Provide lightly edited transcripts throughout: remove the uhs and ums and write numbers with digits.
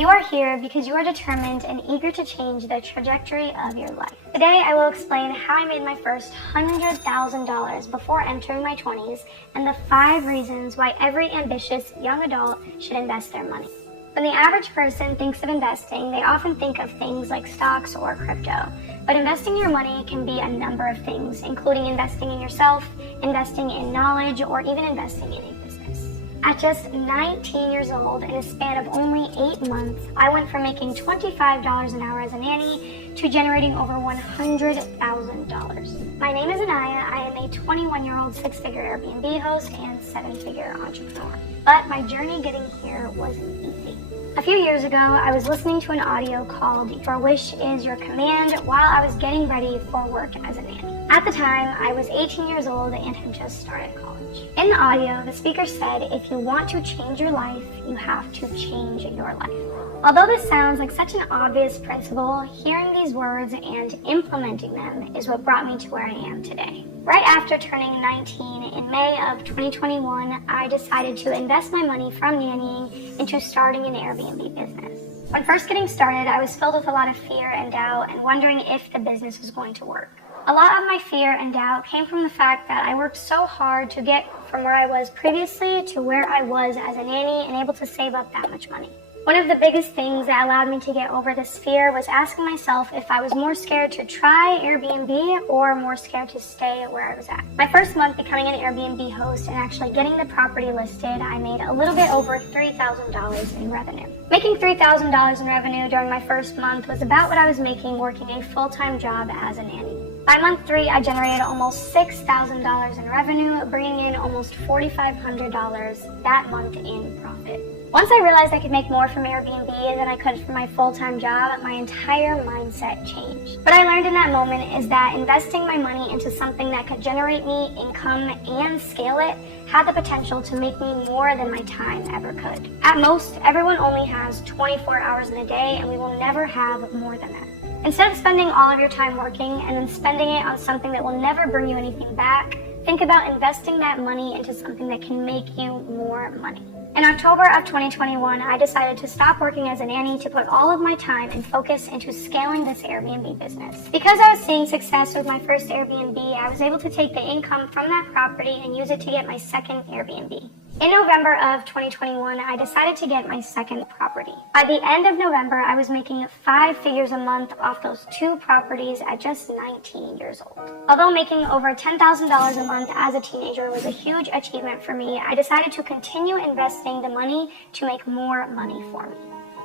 You are here because you are determined and eager to change the trajectory of your life. Today, I will explain how I made my first $100,000 before entering my 20s and the 5 reasons why every ambitious young adult should invest their money. When the average person thinks of investing, they often think of things like stocks or crypto. But investing your money can be a number of things, including investing in yourself, investing in knowledge, or even investing in a business. At just 19 years old, in a span of only 8 months, I went from making $25 an hour as a nanny to generating over $100,000. My name is Anaya. I am a 21-year-old 6-figure Airbnb host and 7-figure entrepreneur. But my journey getting here wasn't easy. A few years ago, I was listening to an audio called Your Wish is Your Command while I was getting ready for work as a nanny. At the time, I was 18 years old and had just started college. In the audio, the speaker said, if you want to change your life, you have to change your life. Although this sounds like such an obvious principle, hearing these words and implementing them is what brought me to where I am today. Right after turning 19 in May of 2021, I decided to invest my money from nannying into starting an Airbnb business. When first getting started, I was filled with a lot of fear and doubt and wondering if the business was going to work. A lot of my fear and doubt came from the fact that I worked so hard to get from where I was previously to where I was as a nanny and able to save up that much money. One of the biggest things that allowed me to get over this fear was asking myself if I was more scared to try Airbnb or more scared to stay where I was at. My first month becoming an Airbnb host and actually getting the property listed, I made a little bit over $3,000 in revenue. Making $3,000 in revenue during my first month was about what I was making working a full-time job as a nanny. By month 3, I generated almost $6,000 in revenue, bringing in almost $4,500 that month in profit. Once I realized I could make more from Airbnb than I could from my full-time job, my entire mindset changed. What I learned in that moment is that investing my money into something that could generate me income and scale it had the potential to make me more than my time ever could. At most, everyone only has 24 hours in a day, and we will never have more than that. Instead of spending all of your time working and then spending it on something that will never bring you anything back, think about investing that money into something that can make you more money. In October of 2021, I decided to stop working as a nanny to put all of my time and focus into scaling this Airbnb business. Because I was seeing success with my first Airbnb, I was able to take the income from that property and use it to get my second Airbnb. In November of 2021, I decided to get my second property. By the end of November, I was making 5 figures a month off those 2 properties at just 19 years old. Although making over $10,000 a month as a teenager was a huge achievement for me, I decided to continue investing the money to make more money for me.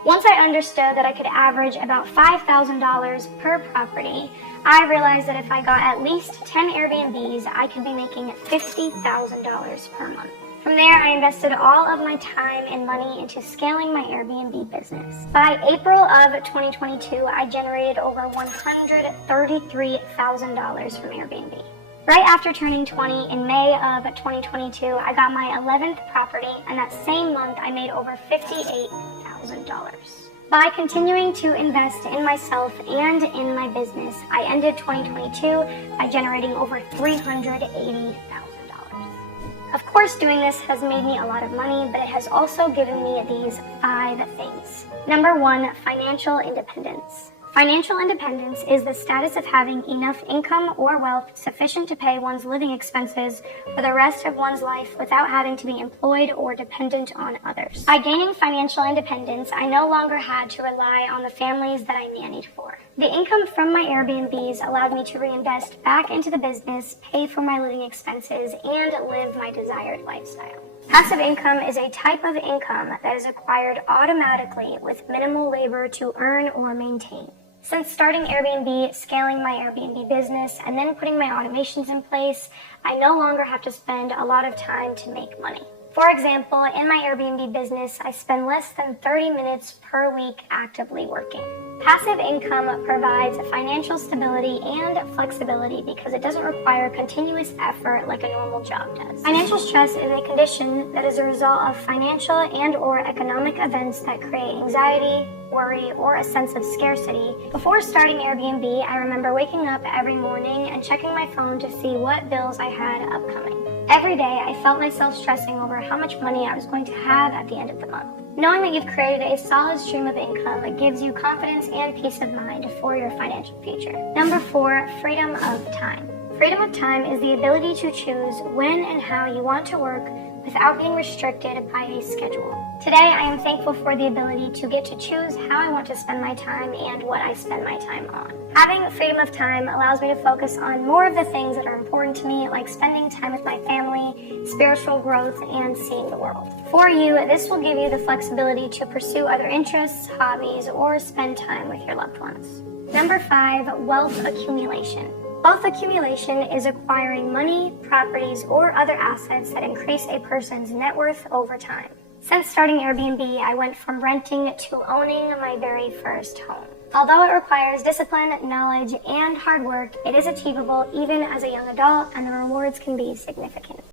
Once I understood that I could average about $5,000 per property, I realized that if I got at least 10 Airbnbs, I could be making $50,000 per month. From there, I invested all of my time and money into scaling my Airbnb business. By April of 2022, I generated over $133,000 from Airbnb. Right after turning 20 in May of 2022, I got my 11th property, and that same month I made over $58,000. By continuing to invest in myself and in my business, I ended 2022 by generating over $380,000. Of course, doing this has made me a lot of money, but it has also given me these 5 things. Number 1, financial independence. Financial independence is the status of having enough income or wealth sufficient to pay one's living expenses for the rest of one's life without having to be employed or dependent on others. By gaining financial independence, I no longer had to rely on the families that I nannied for. The income from my Airbnbs allowed me to reinvest back into the business, pay for my living expenses, and live my desired lifestyle. Passive income is a type of income that is acquired automatically with minimal labor to earn or maintain. Since starting Airbnb, scaling my Airbnb business, and then putting my automations in place, I no longer have to spend a lot of time to make money. For example, in my Airbnb business, I spend less than 30 minutes per week actively working. Passive income provides financial stability and flexibility because it doesn't require continuous effort like a normal job does. Financial stress is a condition that is a result of financial and/or economic events that create anxiety, worry, or a sense of scarcity. Before starting Airbnb, I remember waking up every morning and checking my phone to see what bills I had upcoming. Every day, I felt myself stressing over how much money I was going to have at the end of the month. Knowing that you've created a solid stream of income gives you confidence and peace of mind for your financial future. Number 4, freedom of time. Freedom of time is the ability to choose when and how you want to work without being restricted by a schedule. Today, I am thankful for the ability to get to choose how I want to spend my time and what I spend my time on. Having freedom of time allows me to focus on more of the things that are important to me, like spending time with my family, spiritual growth, and seeing the world. For you, this will give you the flexibility to pursue other interests, hobbies, or spend time with your loved ones. Number 5, wealth accumulation. Wealth accumulation is acquiring money, properties, or other assets that increase a person's net worth over time. Since starting Airbnb, I went from renting to owning my very first home. Although it requires discipline, knowledge, and hard work, it is achievable even as a young adult, and the rewards can be significant.